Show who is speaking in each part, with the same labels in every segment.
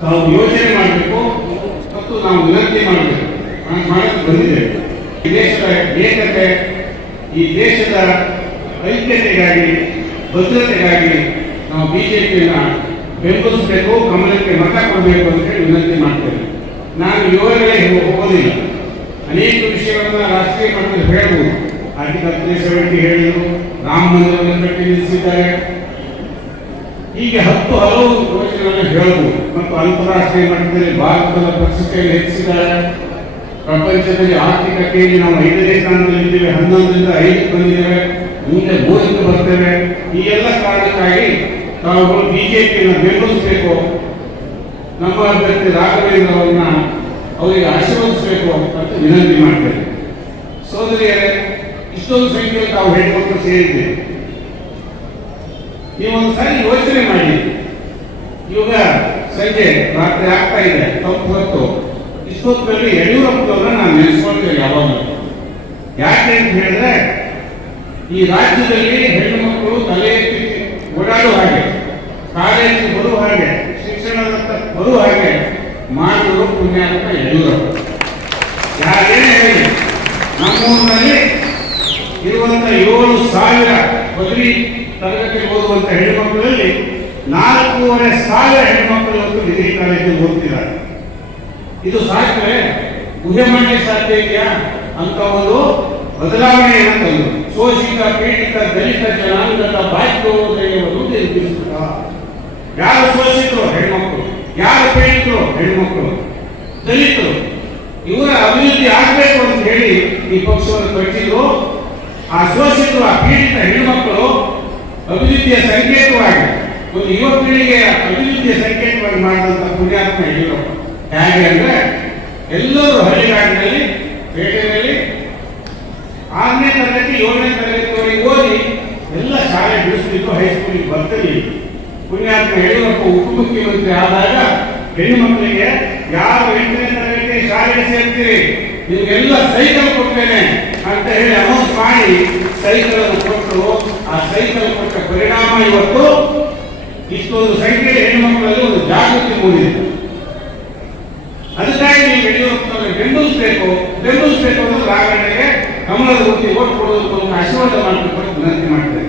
Speaker 1: ತಾವು ಯೋಚನೆ ಮಾಡಬೇಕು ಮತ್ತು ನಾವು ವಿನಂತಿ ಮಾಡಬೇಕು. ನಾನು ಮಾಡಕ್ಕೆ ಬಂದಿದ್ದೇವೆ ಈ ದೇಶದ ಏಕತೆ, ಈ ದೇಶದ ಐಕ್ಯತೆಗಾಗಿ, ಭದ್ರತೆಗಾಗಿ ನಾವು ಬಿಜೆಪಿಯನ್ನು ಬೆಂಬಲಿಸಬೇಕು ಕಮಲಕ್ಕೆ ಮತ ಕೊಡಬೇಕು ಅಂತ ಹೇಳಿ ವಿನಂತಿ ಮಾಡ್ತೇವೆ. ನಾನು ವಿವರಗಳಿಗೆ ಹೋಗೋದಿಲ್ಲ. ಅನೇಕ ವಿಷಯಗಳನ್ನು ರಾಷ್ಟ್ರೀಯ ಮಟ್ಟದಲ್ಲಿ ಹೇಳ್ಬೋದು. ಆರ್ಟಿಕಲ್ ಸೆವೆಂಟಿ ಹೇಳಿದರು. ರಾಮ ಮಂದಿರವನ್ನು ಕಟ್ಟಿ ನಿಲ್ಲಿಸಿದ್ದಾರೆ ಹೀಗೆ ಹತ್ತು ಹಲವು ಯೋಜನೆಗಳನ್ನು ಹೇಳಬಹುದು ಮತ್ತು ಅಂತಾರಾಷ್ಟ್ರೀಯ ಮಟ್ಟದಲ್ಲಿ ಭಾರತದ ಪರಿಸ್ಥಿತಿಯನ್ನು ಹೆಚ್ಚಿಸಿದ್ದಾರೆ. ಪ್ರಪಂಚದಲ್ಲಿ ಆರ್ಥಿಕತೆಯಲ್ಲಿ ನಾವು ಐದನೇ ಸ್ಥಾನದಲ್ಲಿದ್ದೇವೆ ಹನ್ನೊಂದರಿಂದ ಐದು ಬಂದಿದ್ದೇವೆ, ಮುಂದೆ ಮೂರಕ್ಕೆ ಬರ್ತೇವೆ. ಈ ಎಲ್ಲ ಕಾರಣಕ್ಕಾಗಿ ತಾವು ಬಿಜೆಪಿಯನ್ನು ಬೆಂಬಲಿಸಬೇಕು. ನಮ್ಮ ಅಭ್ಯರ್ಥಿ ರಾಘವೇಂದ್ರ ಅವರನ್ನ ಅವರಿಗೆ ಆಶೀರ್ವದಿಸಬೇಕು ಅಂತ ವಿನಂತಿ ಮಾಡ್ತೇವೆ ಸೋದರಿಯರೇ, ಇಷ್ಟೊಂದು ಸಂಖ್ಯೆಯಲ್ಲಿ ತಾವು ಹೆಣ್ಮಕ್ಳು ಸೇರಿದ್ದೇವೆ. ನೀವೊಂದು ಸಾರಿ ಯೋಚನೆ ಮಾಡಿ. ಇವಾಗ ಸಂಜೆ ರಾತ್ರಿ ಆಗ್ತಾ ಇದೆ, ತಪ್ಪು ಹೊತ್ತು. ಇಷ್ಟೊತ್ತಿನಲ್ಲಿ ಯಡಿಯೂರಪ್ಪನವ್ರನ್ನ ನಾನು ನೆನೆಸ್ಕೊಳ್ತೇನೆ ಯಾವಾಗಲೂ. ಯಾಕೆ ಅಂತ ಹೇಳಿದ್ರೆ, ಈ ರಾಜ್ಯದಲ್ಲಿ ಹೆಣ್ಣು ಮಕ್ಕಳು ತಲೆ ಎತ್ತಿ ಓಡಾಡುವ ಹಾಗೆ ಕಾಲೇಜಿಗೆ ಬರುವ ಹಾಗೆ ಶಿಕ್ಷಣದ ಬರುವ ಹಾಗೆ ಮಾಡುವ ಪುಣ್ಯಾತ್ಮ ಯಡಿಯೂರಪ್ಪ. ಯಾರೇನೇ ಹೇಳಿ, ನಮ್ಮೂರಿನಲ್ಲಿ ಇರುವಂತ ಏಳು ಸಾವಿರ ಪದವಿ ಹೆಣ್ಣುಮಕ್ಕಳಲ್ಲಿ ನಾಲ್ಕೂವರೆ ಸಾವಿರ ಹೆಣ್ಣುಮಕ್ಕಳು ಇವತ್ತು ಡಿಗ್ರಿ ಕಾಲೇಜು ಓದ್ತಿದ್ದಾರೆ ಇದು ಸಾಕ್ರೆ ಊಹೆ ಮಾಡಲಿಕ್ಕೆ ಸಾಧ್ಯ ಇದೆಯಾ? ಅಂತ ಒಂದು ಬದಲಾವಣೆಯನ್ನು ತಂದು ಶೋಷಿತ, ಪೀಡಿತ, ದಲಿತ ಜನಾಂಗದ ನಿರ್ಮಿಸುತ್ತ ಯಾರು ಶೋಷಿತರು? ಹೆಣ್ಮಕ್ಳು. ಯಾರು ಪೀಡಿತರು? ಹೆಣ್ಮಕ್ಕಳು ದಲಿತರು. ಇವರ ಅಭಿವೃದ್ಧಿ ಆಗಬೇಕು ಅಂತ ಹೇಳಿ ಈ ಪಕ್ಷವನ್ನು ಕಟ್ಟಿದ್ರು. ಆ ಶೋಷಿತರು, ಆ ಪೀಡಿತ ಹೆಣ್ಣುಮಕ್ಕಳು ಅಭಿವೃದ್ಧಿಯ ಸಂಕೇತವಾಗಿ, ಒಂದು ಯುವ ಪೀಳಿಗೆಯ ಅಭಿವೃದ್ಧಿಯ ಸಂಕೇತವಾಗಿ ಮಾಡಿದಂತ ಪುಣ್ಯಾತ್ಮ ಯಡಿಯೂರಪ್ಪ ಹೇಗೆ ಅಂದ್ರೆ, ಎಲ್ಲರೂ ಹಳ್ಳಿಗಾಡಿನಲ್ಲಿ, ಪೇಟೆಯಲ್ಲಿ ಆರನೇ ತರಗತಿ, ಏಳನೇ ತರಗತಿವರೆಗೆ ಓದಿ ಎಲ್ಲ ಶಾಲೆ ಬಿಡಿಸ್ತಿದ್ದು ಹೈಸ್ಕೂಲಿಗೆ ಬರ್ತೀವಿ ಪುಣ್ಯಾತ್ಮ ಯಡಿಯೂರಪ್ಪ ಉಪಮುಖ್ಯಮಂತ್ರಿ ಆದಾಗ ಹೆಣ್ಣು ಮಕ್ಕಳಿಗೆ ಯಾವ ಎಂಟನೇ ಶಾಲೆಗೆ ಸೇರ್ತೀರಿ. ನಿಮ್ಗೆಲ್ಲ ಸೈಕಲ್ ಕೊಡ್ತೇನೆ ಅಂತ ಹೇಳಿ ಅನೌನ್ಸ್ ಮಾಡಿ ಸೈಕಲ್ ಅನ್ನು ಕೊಟ್ಟು, ಆ ಸೈಕಲ್ ಕೊಟ್ಟ ಪರಿಣಾಮ ಇವತ್ತು ಇಷ್ಟೊಂದು ಸೈಕಲ್ ಹೆಣ್ಣುಮಕ್ಕಳಲ್ಲಿ ಒಂದು ಜಾಗೃತಿ ಮೂಡಿದೆ. ಅದಕ್ಕಾಗಿ ನೀವು ಯಡಿಯೂರಪ್ಪನವರಿಗೆ ಬೆಂಬಲಿಸಬೇಕು. ಬೆಂಬಲಿಸಬೇಕು ಅನ್ನೋದು ರಾಘಣ್ಣಗೆ ಕಮಲದ ಗುರುತಿ ಓಟ್ ಕೊಡೋದಕ್ಕೆ ಒಂದು ಆಶೀರ್ವಾದ ಮಾಡಬೇಕು ವಿನಂತಿ ಮಾಡ್ತೇನೆ.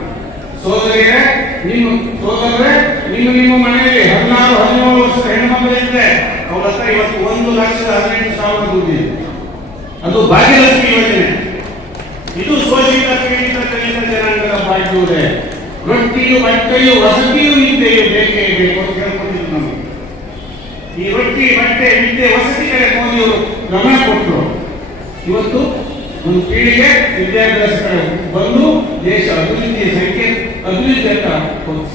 Speaker 1: ಸೋದರಿಯರೇ, ನಿಮ್ಮ ಸೋದರರೇ, ನಿಮ್ಮ ನಿಮ್ಮ ಮನೆಯಲ್ಲಿ ಹದಿನಾರು, ಹದಿನೇಳು ವರ್ಷದ ಹೆಣ್ಣುಮಕ್ಕಳಿದ್ರೆ ಅವ್ರ ಹತ್ರ ಇವತ್ತು ಒಂದು ಲಕ್ಷದ ಹದಿನೆಂಟು ಅದು ಭಾಗ್ಯಲಕ್ಷ್ಮಿ ಯೋಜನೆ. ಇದು ಶೋಷಿತ ಪೀಡಿತ ದಲಿತ ಜನಾಂಗದ ಭಾಗ್ಯವೇ. ರೊಟ್ಟಿಯು, ಬಟ್ಟೆಯು, ವಸತಿಯು ವಿದ್ಯೆಯು ಬೇಕೇ ಬೇಕು ಅಂತ ಕೇಳ್ಕೊಂಡಿದ್ದು ನಮಗೆ. ಈ ರೊಟ್ಟಿ, ಬಟ್ಟೆ, ವಿದ್ಯೆ, ವಸತಿ ಕಡೆ ಮೋದಿಯವರು ಗಮನ ಕೊಟ್ಟರು. ಇವತ್ತು ಒಂದು ಪೀಳಿಗೆ ವಿದ್ಯಾಭ್ಯಾಸ ಬಂದು ದೇಶ ಅಭಿವೃದ್ಧಿಯ ಸಂಖ್ಯೆ, ಅಭಿವೃದ್ಧಿ ಅಂತ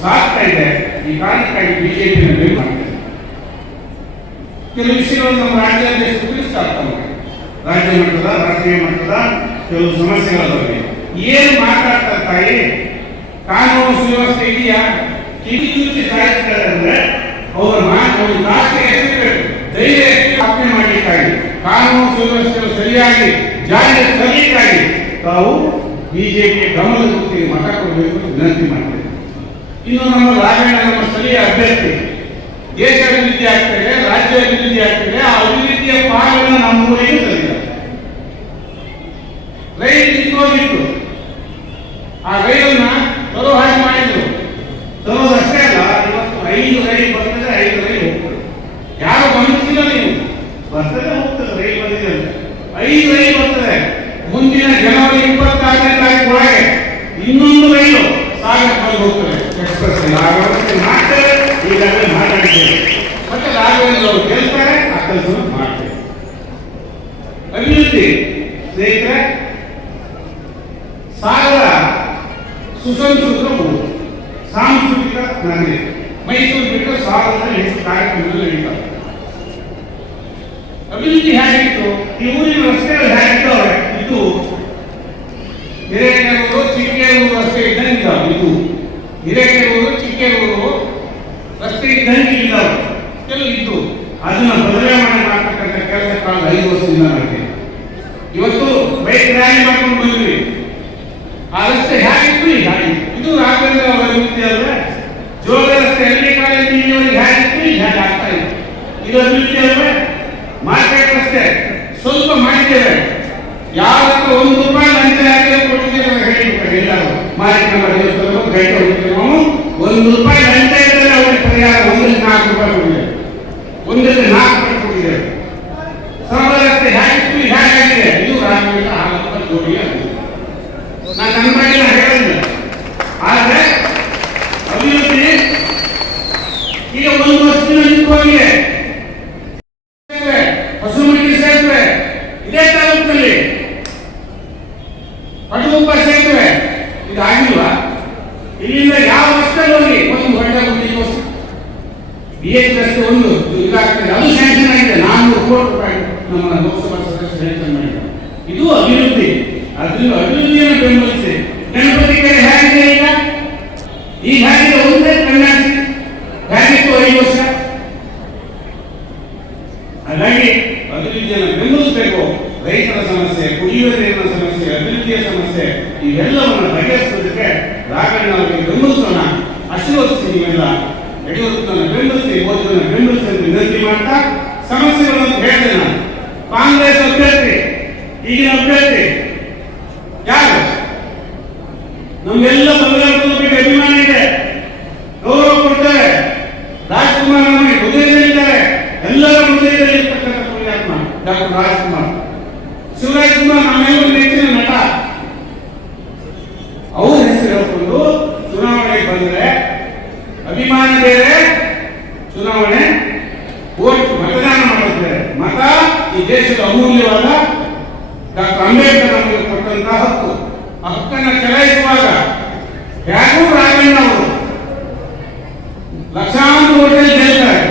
Speaker 1: ಸಾಗ್ತಾ ಇದೆ. ಈ ಕಾರಣಕ್ಕಾಗಿ ಬಿಜೆಪಿ ಕೆಲವು ವಿಷಯಗಳನ್ನು ನಮ್ಮ ರಾಜ್ಯದಲ್ಲಿ ತಿಳಿಸ್ತಾ ಇರ್ತಾವೆ ರಾಜ್ಯ ಮಟ್ಟದ, ರಾಷ್ಟ್ರೀಯ ಮಟ್ಟದ ಕೆಲವು ಸಮಸ್ಯೆಗಳ ಬಗ್ಗೆ. ಏನು ಮಾತಾಡ್ತಾರೆ ತಾಯಿ? ಕಾನೂನು ಸುವ್ಯವಸ್ಥೆ ಇದೆಯಾ? ಕಿವಿ ಸಾಯಿಸ್ತಾರೆ ಅಂದ್ರೆ ಅವರ ಮಾತು ಧೈರ್ಯ ಸ್ಥಾಪನೆ ಮಾಡಲಿಕ್ಕಾಗಿ ಕಾನೂನು ಸುವ್ಯವಸ್ಥೆ ಸರಿಯಾಗಿ ಜಾರಿಗೆ ತರಲಿಕ್ಕಾಗಿ ತಾವು ಬಿಜೆಪಿ ಗಮನ ಕೊಡ್ತೀವಿ ಮತ ಕೊಡಬೇಕು ವಿನಂತಿ ಮಾಡಿದೆ ಇನ್ನು ನಮ್ಮ ರಾಜಣ್ಣ ನಮ್ಮ ಸ್ಥಳೀಯ ಅಭ್ಯರ್ಥಿ, ದೇಶ ಅಭಿವೃದ್ಧಿ ಆಗ್ತದೆ ರಾಜ್ಯ ಅಭಿವೃದ್ಧಿ ಆಗ್ತದೆ ಆ ಅಭಿವೃದ್ಧಿಯ ಪಾಲನ್ನು ನಮ್ಮ ಊರಿಗೆ ರೈಲು ನಿಂತೋಗಿತ್ತು ಆ ರೈಲನ್ನ ತರೋ ಹಾಗೆ ಮಾಡಿದ್ರು. ತರೋದಷ್ಟೇ ಅಲ್ಲ ಇವತ್ತು ಐದು ರೈಲ್ ಬರ್ತದೆ ಐದು ರೈಲ್ ಹೋಗ್ತದೆ. ಯಾರು ಗಮನಿಸಿಲ್ಲ ನೀವು? ಬರ್ತದೆ ಹೋಗ್ತದೆ ರೈಲ್ ಬಂದಿದೆ. ಐದು ರೈಲ್ ಬರ್ತದೆ. ಮುಂದಿನ ಜನವರಿ ಇಪ್ಪತ್ತಾರನೇ ತಾರೀಕು ಒಳಗೆ ಇನ್ನೊಂದು ರೈಲು ಸಾಗರಕ್ಕೆ ಹೋಗ್ತದೆ. ಎಕ್ಸ್ಪ್ರೆಸ್ ಮಾಡ್ತೇವೆ ಈಗಾಗಲೇ ಮಾತಾಡಿದ್ದೇವೆ ಮತ್ತೆ ರಾಘವೇಂದ್ರ ಅವರು ಗೆಲ್ತಾರೆ ಆ ಕೆಲಸವನ್ನು ಮಾಡ್ತೇವೆ ಅಭಿವೃದ್ಧಿ ಸ್ನೇಹಿತರೆ ಸುಸಂಸ್ಕೃತ ಊರು ಸಾಂಸ್ಕೃತಿಕ ನಾಗರಿಕ ಮೈಸೂರು ಬಿಟ್ಟು ಸಾವಿರದ ಎಂಟು ಕಾರ್ಯಕ್ರಮದಲ್ಲಿ ನಡೀತವೆ ಅಭಿವೃದ್ಧಿ ಹೇಗಿತ್ತು? ಈ ಊರಿನ ರಸ್ತೆಗಳು ಹೇಗಿತ್ತು ಇದು ಹಿರೇಕೆರೂರು, ಚಿಕ್ಕೇರೂರು ರಸ್ತೆ ಇದ್ದಂಗಿದ್ದಾವೆ ಇದು ಹಿರೇಕೆರೂರು, ಚಿಕ್ಕೇರೂರು ರಸ್ತೆ ಇದ್ದಂಗೆ ಇದ್ದಾವೆ ಕೆಲವು ಅದನ್ನ ಬದಲಾವಣೆ ಮಾಡ್ತಕ್ಕಂಥ ಕೆಲಸ ಕಾಲ ಐದು ವರ್ಷದಿಂದ ಮಾಡಿದೆ ಇವತ್ತು ಬೈಕ್ ರ್ಯಾಲಿ ಮಾಡ್ಕೊಂಡು ಬಂದ್ವಿ. ಆ ರಸ್ತೆ ಹೇಗಿತ್ತು ಈಗ ಹಾಗಿತ್ತು. ಇದು ರಾಘವೇಂದ್ರ ಅವರ ಅಭಿವೃದ್ಧಿ ಅಲ್ವೇ ಜೋಗ ರಸ್ತೆ ಎಲ್ಲಿ ಕಾಲೇಜ್ ಇಲ್ಲಿವರೆಗೆ ಹೇಗಿತ್ತು ಈಗ ಹೇಗೆ ಆಗ್ತಾ ಇದೆ ಇದು ಅಭಿವೃದ್ಧಿ ಅಲ್ವೇ ಮಾರ್ಕೆಟ್ ಅಷ್ಟೇ ಸ್ವಲ್ಪ ಮಾಡಿದ್ದೇವೆ ಯಾವತ್ತ ಒಂದು ರೂಪಾಯಿ ಲಂಚ ಹಾಕಿ ಕೊಟ್ಟಿದ್ದೇವೆ ಹೇಳಿ ಇಲ್ಲ ಮಾರ್ಕೆಟ್ ನಮ್ಮ ದೇವಸ್ಥಾನ ಕೈ ಹೋಗಿದ್ದೇವೆ ನಾವು ಒಂದು ರೂಪಾಯಿ ಲಂಚ ಇದ್ದರೆ ಅವರಿಗೆ ಪರಿಹಾರ ಒಂದಕ್ಕೆ ನಾಲ್ಕು ರೂಪಾಯಿ ಕೊಟ್ಟಿದ್ದೇವೆ ಒಂದಕ್ಕೆ ನಾಲ್ಕು ರೂಪಾಯಿ ಕೊಟ್ಟಿದ್ದೇವೆ ಸರಳ ರಸ್ತೆ ಹೇಗಿತ್ತು ಹೇಗಾಗಿದೆ ಇದು ರಾಜಕೀಯ ಹಾಲಪ್ಪ ಜೋಡಿಗೆ ಆಗಿದೆ. ನಾನು ನನ್ನ ಬಗ್ಗೆ ನಾನು ಹೇಳಿಲ್ಲ ಆದ್ರೆ ಅಭಿವೃದ್ಧಿ ಈಗ ಒಂದು ವರ್ಷದಿಂದ ನಿಂತುಹೋಗಿದೆ ಸೇತುವೆ, ಹೊಸಮಟ್ಟಿ ಸೇತುವೆ ಇದೇ ತಾಲೂಕಿನಲ್ಲಿ ಪಟುಗುಪ್ಪ ಸೇತುವೆ ಇದು ಇಲ್ಲಿಂದ ಯಾವ ವರ್ಷದಲ್ಲಿ ಹೋಗಿ? ಒಂದು ಹೊಟ್ಟೆ ಗುಡ್ಡಿ ಬಿ ಎಚ್ ರಸ್ತೆ ಒಂದು ಇದಾಗ್ತದೆ. ಅದು ಸ್ಯಾಂಕ್ಷನ್ ಆಗಿದೆ. ನಾನ್ನೂರು ಕೋಟಿ ರೂಪಾಯಿ ನಮ್ಮ ಲೋಕಸಭಾ ಸದಸ್ಯರು ಸ್ಯಾಂಕ್ಷನ್ ಮಾಡಿದ್ದಾರೆ. ಇದು ಅಭಿವೃದ್ಧಿ. ಅದನ್ನು ಅಭಿವೃದ್ಧಿಯನ್ನು ಬೆಂಬಲಿಸಿ ಗಣಪತಿ ಕೆರೆ ಹೇಗಿದೆ ಈಗ ಈಗ ಹೇಗಿದೆ ಒಂದೇ ಕನ್ಯಾಸಿ ಹೇಗಿತ್ತು ಐದು ವರ್ಷ ಹಾಗಾಗಿ ಅಭಿವೃದ್ಧಿಯನ್ನು ಬೆಂಬಲಿಸಬೇಕು ರೈತರ ಸಮಸ್ಯೆ ಕುಡಿಯುವ ನೀರಿನ ಸಮಸ್ಯೆ ಅಭಿವೃದ್ಧಿಯ ಸಮಸ್ಯೆ ಇವೆಲ್ಲವನ್ನು ಬಗೆಹರಿಸೋದಕ್ಕೆ ರಾಘಣ್ಣ ಅವರಿಗೆ ಬೆಂಬಲಿಸೋಣ ಆಶೀರ್ವದಿಸಿ ನೀವೆಲ್ಲ ಯಡಿಯೂರಪ್ಪನ ಬೆಂಬಲಿಸಿ ಮೋದಿಯನ್ನು ಬೆಂಬಲಿಸಿ ಅಂತ ವಿನಂತಿ ಮಾಡ್ತಾ ಸಮಸ್ಯೆಗಳನ್ನು ಹೇಳಿದೆ ಕಾಂಗ್ರೆಸ್ ಅಭ್ಯರ್ಥಿ, ಈಗಿನ ಅಭ್ಯರ್ಥಿ, ಯಾರು? ನಮ್ಗೆಲ್ಲ ಬಗ್ಗೆ ಅಭಿಮಾನ ಇದೆ. ಗೌರವ ಕೊಡ್ತಾರೆ. ರಾಜ್ಕುಮಾರ್ ನಮಗೆ ಹೃದಯದಲ್ಲಿದ್ದಾರೆ ಎಲ್ಲರ ಹೃದಯದಲ್ಲಿ ಇರ್ತಕ್ಕಂಥ ಡಾಕ್ಟರ್ ರಾಜ್ಕುಮಾರ್. ಈ ದೇಶದ ಅಮೂಲ್ಯವಾದ ಡಾಕ್ಟರ್ ಅಂಬೇಡ್ಕರ್ ನಮಗೆ ಕೊಟ್ಟಂತಹ ಹಕ್ಕು. ಆ ಹಕ್ಕನ್ನು ಚಲಾಯಿಸುವಾಗ ಯಾರೂ ರಾಜಣ್ಣ ಅವರು ಲಕ್ಷಾಂತರ ವರ್ಷದಲ್ಲಿ ಗೆಲ್ತಾರೆ.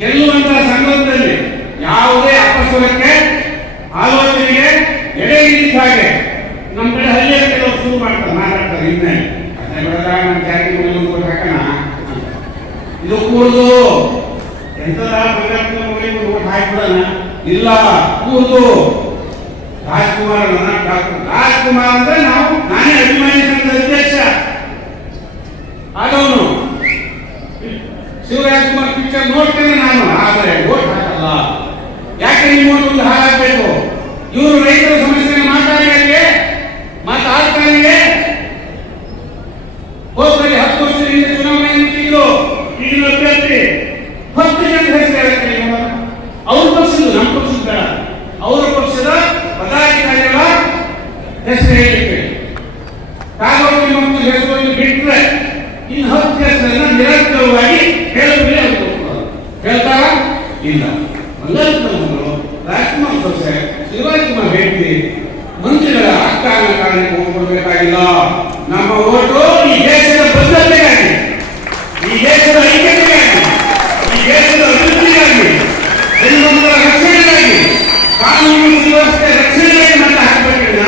Speaker 1: ಗೆಲ್ಲುವಂತಹ ಸಂದರ್ಭದಲ್ಲಿ ಯಾವುದೇ ಅಪಸ್ವರಕ್ಕೆ, ಆಲೋಚನೆಗೆ ಎಡೆ ಇದ್ದ ಹಾಗೆ ನಮ್ಮ ಕಡೆ ಹಳ್ಳಿಯ ಕೆಲವರು ಶುರು ಮಾಡ್ತಾರೆ, ಮಾತಾಡ್ತಾರೆ ಇನ್ನೇ. ಅದನ್ನ ಬೆಳೆದ ನಮ್ಮ ಜಾತಿ ಓಟ್ ಹಾಕೋಣ. ಇದು ಕೂಡುದು ಎಂತದ ಒಂದು ಓಟ್ ಹಾಕ್ಬಿಡೋಣ. ಇಲ್ಲ, ಕೂರ್ದು. ರಾಜ್ಕುಮಾರ್ ಡಾಕ್ಟರ್. ರಾಜ್ಕುಮಾರ್ ಅಂದ್ರೆ ನಾವು, ನಾನೇ ಅಭಿಮಾನಿ ಸಂಘದ ಅಧ್ಯಕ್ಷ ಆದವನು. ಶಿವರಾಜ್ ಕುಮಾರ್ ಪಿಕ್ಚರ್ ನೋಡ್ತೇನೆ ನಾನು, ಆದರೆ ಓಟ್ ಹಾಕಲ್ಲ ಯಾಕೆ ನಿಮ್ಮ ಹಾಳಾಗಬೇಕು ಇವರು ರೈತರ ಸಮಸ್ಯೆ ಮಾತಾಡಿಗೆ ಮಾತಾಡ್ತಾನೆ ಹೋಗ್ತಾರೆ ಹತ್ತು ವರ್ಷದಿಂದ ಚುನಾವಣೆ ನಿಂತಿದ್ರು ಈಗಿನ ಅಭ್ಯರ್ಥಿ ಹತ್ತು ಜನ ಹೆಸರು ಹೇಳ್ತಾರೆ ಇವಾಗ. ಅವ್ರ ಪಕ್ಷದ ನಮ್ಮ ಪಕ್ಷದ ಬೇಡ ಅವರ ಪಕ್ಷದ ಪದಾಧಿಕಾರಿಗಳ ಹೆಸರು ಹೇಳಿಕೆ ಕಾಗೋಡಿ ಮತ್ತು ಹೆಸರನ್ನು ಬಿಟ್ಟರೆ ಇನ್ನು ನಿರಂತರವಾಗಿ ಅವರು ಹೇಳ್ತಾರ? ಇಲ್ಲ. ಮಂಗಲಪುರಮಗಳು ರಾಜ್ಕುಮಾರ್ ಸೊಸೆ, ಶಿವರಾಜ್ಕುಮಾರ್ ಹೆಂಡತಿ, ಮಂತ್ರಿಗಳ ಅಕ್ಕ ಕಾರಣಕ್ಕೆ ಹೋಗ್ಬಿಡ್ಬೇಕಾಗಿಲ್ಲ. ನಮ್ಮ ಓಟು ಈ ದೇಶದ ಭದ್ರತೆಗಾಗಿ ಈ ದೇಶದ ಐಕ್ಯತೆಗಾಗಿ ಈ ದೇಶದ ಅಭಿವೃದ್ಧಿಗಾಗಿ ಹೆಣ್ಣುಮಕ್ಕಳ ರಕ್ಷಣೆಗಾಗಿ ಕಾನೂನು ಸುವ್ಯವಸ್ಥೆ ರಕ್ಷಣೆಗಾಗಿ ಮತ ಹಾಕಬೇಕಿಲ್ಲ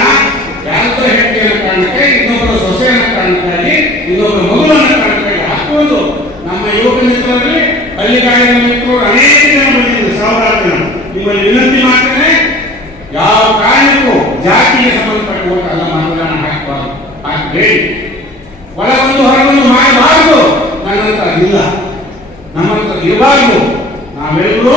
Speaker 1: ಯಾರದೋ ಹೆಂಡತಿ ಅನ್ನೋ ಕಾರಣಕ್ಕೆ ಇನ್ನೊಬ್ಬರ ಸೊಸೆ ಅನ್ನೋ ಕಾರಣಕ್ಕಾಗಿ ಇನ್ನೊಬ್ಬರ ಮಗುವನ್ನ ಕಾರಣಕ್ಕಾಗಿ ಹಾಕೊಂಡು ನಮ್ಮ ಯುವಕ ಮಿತ್ರರಲ್ಲಿ ಕಾರ್ಯಕ್ರಮಕ್ಕೆ ಅನೇಕ ಜನ ಬಂದಿದ್ದಾರೆ, ಸಾವಿರಾರು ಜನ. ನಿಮ್ಮಲ್ಲಿ ವಿನಂತಿ ಮಾಡ್ತೇನೆ, ಯಾವ ಕಾರಣಕ್ಕೂ ಜಾತಿಗೆ ಸಂಬಂಧಪಟ್ಟ ಓಟ್ ಅಲ್ಲ, ಮತದಾನ ಹಾಕಬಾರದು. ಹಾಕಬೇಡಿ ಒಳಗೊಂದು ಹೊರಗೊಂದು ಮಾಡಬಾರದು. ನನ್ನಂತ ಇಲ್ಲ ನಮ್ಮಂತ ಇರಬಾರದು ನಾವೆಲ್ಲರೂ